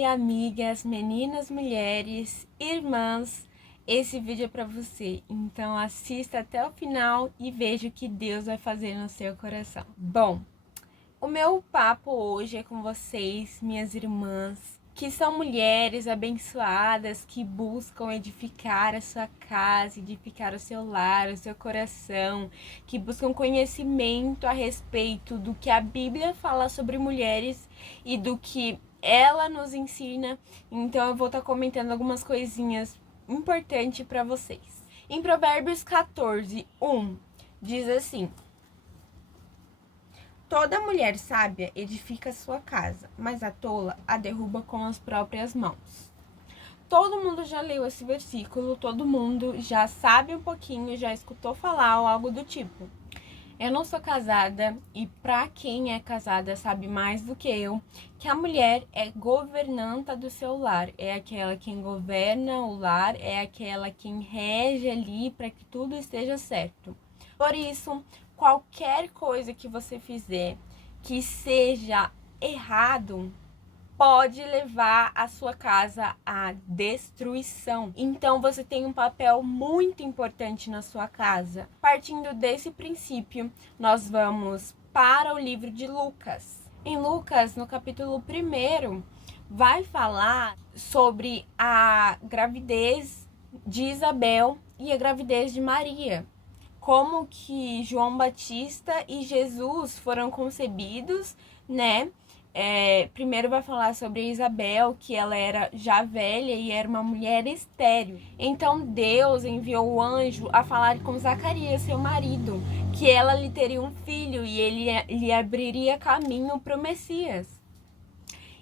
Oi, amigas, meninas, mulheres, irmãs, esse vídeo é para você, então assista até o final e veja o que Deus vai fazer no seu coração. Bom, o meu papo hoje é com vocês, minhas irmãs, que são mulheres abençoadas, que buscam edificar a sua casa, edificar o seu lar, o seu coração, que buscam conhecimento a respeito do que a Bíblia fala sobre mulheres e do que ela nos ensina. Então eu vou estar comentando algumas coisinhas importantes para vocês. Em Provérbios 14:1 diz assim: toda mulher sábia edifica sua casa, mas a tola a derruba com as próprias mãos. Todo mundo já leu esse versículo, todo mundo já sabe um pouquinho, já escutou falar ou algo do tipo. Eu não sou casada e pra quem é casada sabe mais do que eu que a mulher é governanta do seu lar, é aquela quem governa o lar, é aquela quem rege ali para que tudo esteja certo. Por isso, qualquer coisa que você fizer que seja errado pode levar a sua casa à destruição. Então você tem um papel muito importante na sua casa. Partindo desse princípio, nós vamos para o livro de Lucas. Em Lucas, no capítulo 1, vai falar sobre a gravidez de Isabel e a gravidez de Maria. Como que João Batista e Jesus foram concebidos, né? Primeiro vai falar sobre Isabel, que ela era já velha e era uma mulher estéril. Então Deus enviou o anjo a falar com Zacarias, seu marido, que ela lhe teria um filho e ele lhe abriria caminho para o Messias.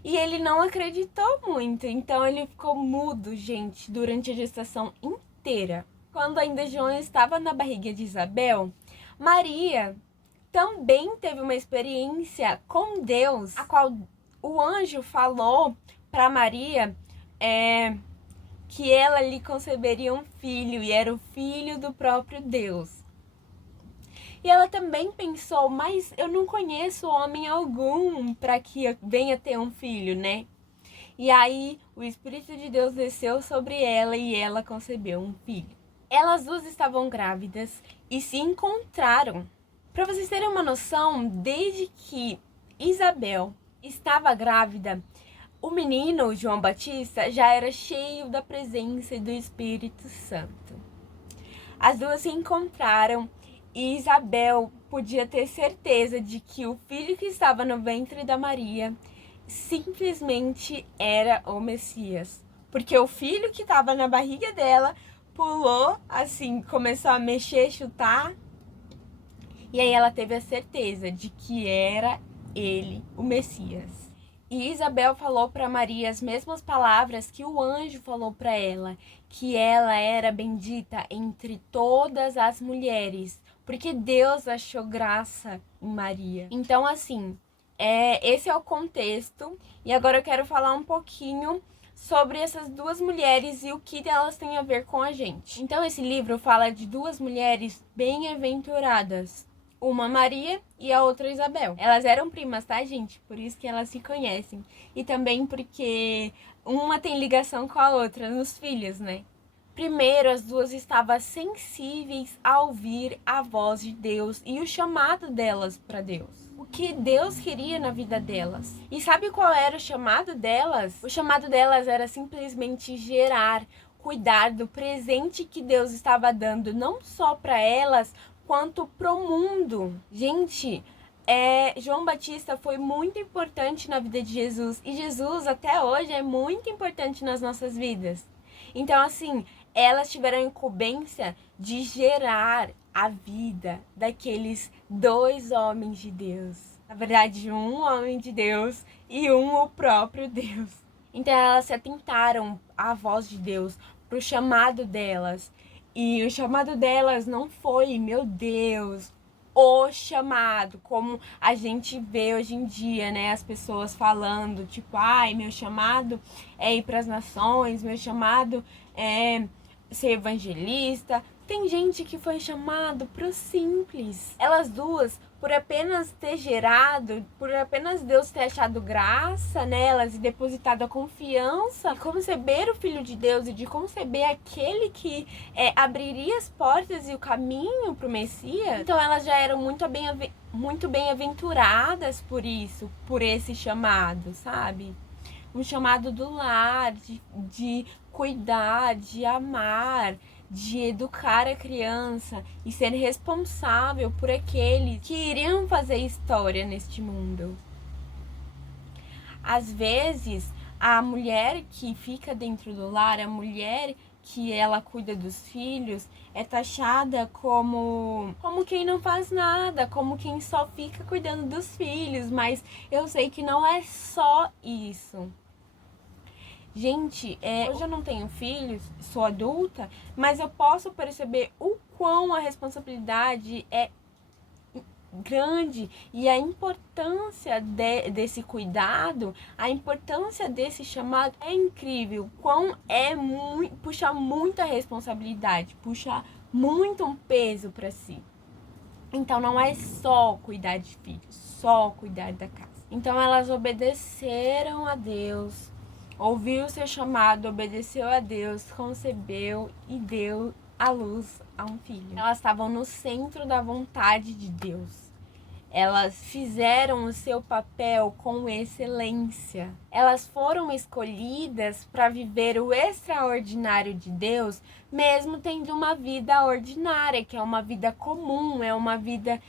E ele não acreditou muito, então ele ficou mudo, gente, durante a gestação inteira. Quando ainda João estava na barriga de Isabel, Maria também teve uma experiência com Deus, a qual o anjo falou para Maria que ela lhe conceberia um filho e era o filho do próprio Deus. E ela também pensou, mas eu não conheço homem algum para que venha ter um filho, né? E aí o Espírito de Deus desceu sobre ela e ela concebeu um filho. Elas duas estavam grávidas e se encontraram. Para vocês terem uma noção, desde que Isabel estava grávida, o menino, João Batista, já era cheio da presença e do Espírito Santo. As duas se encontraram e Isabel podia ter certeza de que o filho que estava no ventre da Maria simplesmente era o Messias. Porque o filho que estava na barriga dela pulou, assim, começou a mexer, chutar. E aí ela teve a certeza de que era ele, o Messias. E Isabel falou para Maria as mesmas palavras que o anjo falou para ela, que ela era bendita entre todas as mulheres, porque Deus achou graça em Maria. Então, assim, esse é o contexto. E agora eu quero falar um pouquinho sobre essas duas mulheres e o que elas têm a ver com a gente. Então, esse livro fala de duas mulheres bem-aventuradas. Uma Maria e a outra Isabel. Elas eram primas, tá, gente? Por isso que elas se conhecem. E também porque uma tem ligação com a outra nos filhos, né? Primeiro, as duas estavam sensíveis a ouvir a voz de Deus e o chamado delas para Deus. O que Deus queria na vida delas. E sabe qual era o chamado delas? O chamado delas era simplesmente gerar, cuidar do presente que Deus estava dando, não só para elas, quanto pro mundo. Gente, João Batista foi muito importante na vida de Jesus e Jesus até hoje é muito importante nas nossas vidas. Então, assim, elas tiveram a incumbência de gerar a vida daqueles dois homens de Deus. Na verdade, um homem de Deus e o próprio Deus. Então, elas se atentaram à voz de Deus, pro chamado delas. E o chamado delas não foi, meu Deus, o chamado, como a gente vê hoje em dia, né? As pessoas falando, tipo, ai, meu chamado é ir para as nações, meu chamado é ser evangelista. Tem gente que foi chamado pro simples. Elas duas por apenas ter gerado, por apenas Deus ter achado graça nelas e depositado a confiança de conceber o Filho de Deus e de conceber aquele que abriria as portas e o caminho para o Messias. Então elas já eram muito bem-aventuradas por isso, por esse chamado, sabe? Um chamado do lar, de cuidar, de amar, de educar a criança e ser responsável por aqueles que iriam fazer história neste mundo. Às vezes, a mulher que fica dentro do lar, a mulher que ela cuida dos filhos, é taxada como quem não faz nada, como quem só fica cuidando dos filhos, mas eu sei que não é só isso. Gente, hoje eu não tenho filhos, sou adulta, mas eu posso perceber o quão a responsabilidade é grande e a importância desse cuidado, a importância desse chamado é incrível. Quão puxa muita responsabilidade, puxa muito um peso para si. Então não é só cuidar de filhos, só cuidar da casa. Então elas obedeceram a Deus, ouviu o seu chamado, obedeceu a Deus, concebeu e deu à luz a um filho. Elas estavam no centro da vontade de Deus. Elas fizeram o seu papel com excelência. Elas foram escolhidas para viver o extraordinário de Deus, mesmo tendo uma vida ordinária, que é uma vida comum, é uma vida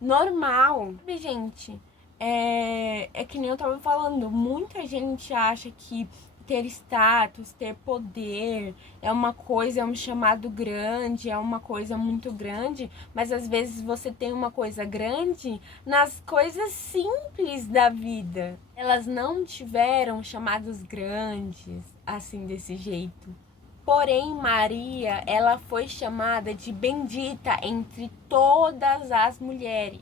normal. Sabe, gente? É que nem eu tava falando, muita gente acha que ter status, ter poder é uma coisa, é um chamado grande, é uma coisa muito grande, mas às vezes você tem uma coisa grande nas coisas simples da vida. Elas não tiveram chamados grandes assim desse jeito. Porém, Maria, ela foi chamada de bendita entre todas as mulheres.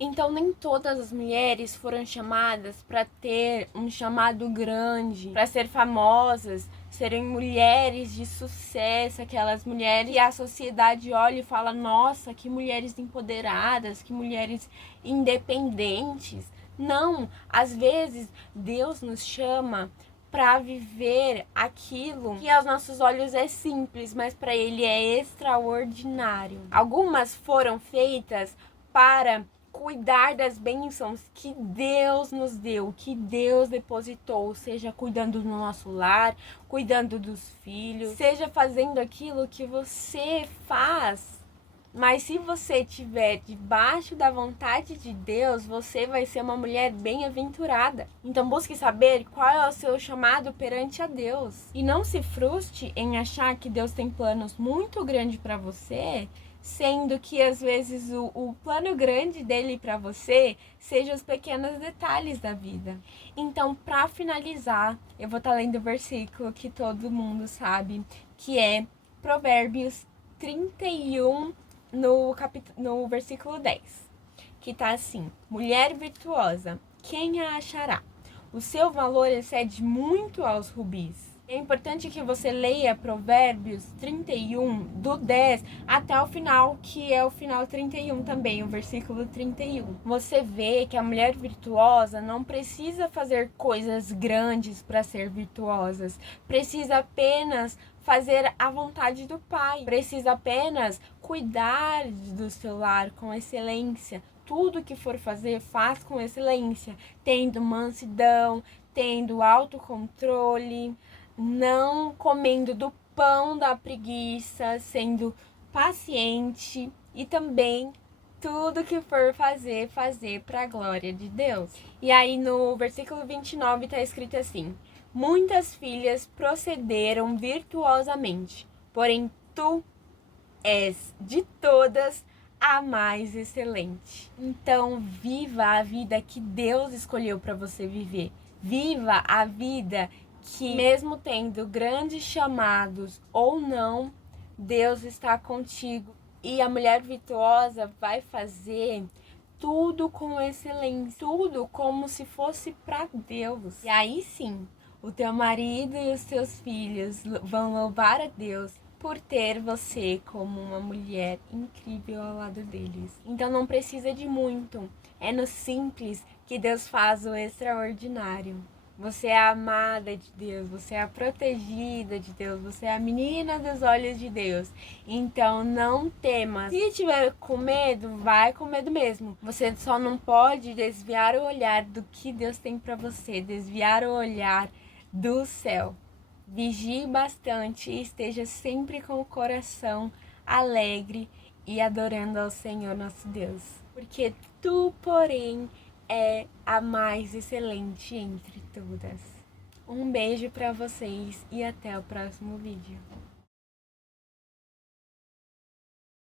Então, nem todas as mulheres foram chamadas para ter um chamado grande, para ser famosas, serem mulheres de sucesso, aquelas mulheres que a sociedade olha e fala: nossa, que mulheres empoderadas, que mulheres independentes. Não, às vezes Deus nos chama para viver aquilo que aos nossos olhos é simples, mas para Ele é extraordinário. Algumas foram feitas para cuidar das bênçãos que Deus nos deu, que Deus depositou, seja cuidando do nosso lar, cuidando dos filhos, seja fazendo aquilo que você faz. Mas se você estiver debaixo da vontade de Deus, você vai ser uma mulher bem-aventurada. Então busque saber qual é o seu chamado perante a Deus. E não se frustre em achar que Deus tem planos muito grandes para você, sendo que às vezes o plano grande dele para você seja os pequenos detalhes da vida. Então, para finalizar, eu vou estar lendo o versículo que todo mundo sabe, que é Provérbios 31, no versículo 10, que tá assim: mulher virtuosa, quem a achará? O seu valor excede muito aos rubis. É importante que você leia Provérbios 31, do 10 até o final, que é o final 31 também, o versículo 31. Você vê que a mulher virtuosa não precisa fazer coisas grandes para ser virtuosas, precisa apenas fazer a vontade do Pai, precisa apenas cuidar do seu lar com excelência. Tudo que for fazer, faz com excelência, tendo mansidão, tendo autocontrole, não comendo do pão da preguiça, sendo paciente e também tudo que for fazer para a glória de Deus. E aí no versículo 29 está escrito assim: muitas filhas procederam virtuosamente, porém tu és de todas a mais excelente. Então, viva a vida que Deus escolheu para você viver. Viva a vida que, mesmo tendo grandes chamados ou não, Deus está contigo. E a mulher virtuosa vai fazer tudo com excelência, tudo como se fosse para Deus. E aí sim, o teu marido e os teus filhos vão louvar a Deus, por ter você como uma mulher incrível ao lado deles. Então não precisa de muito. É no simples que Deus faz o extraordinário. Você é a amada de Deus, você é a protegida de Deus, você é a menina dos olhos de Deus. Então não tema. Se tiver com medo, vai com medo mesmo. Você só não pode desviar o olhar do que Deus tem para você, desviar o olhar do céu. Vigie bastante e esteja sempre com o coração alegre e adorando ao Senhor nosso Deus. Porque tu, porém, é a mais excelente entre todas. Um beijo para vocês e até o próximo vídeo.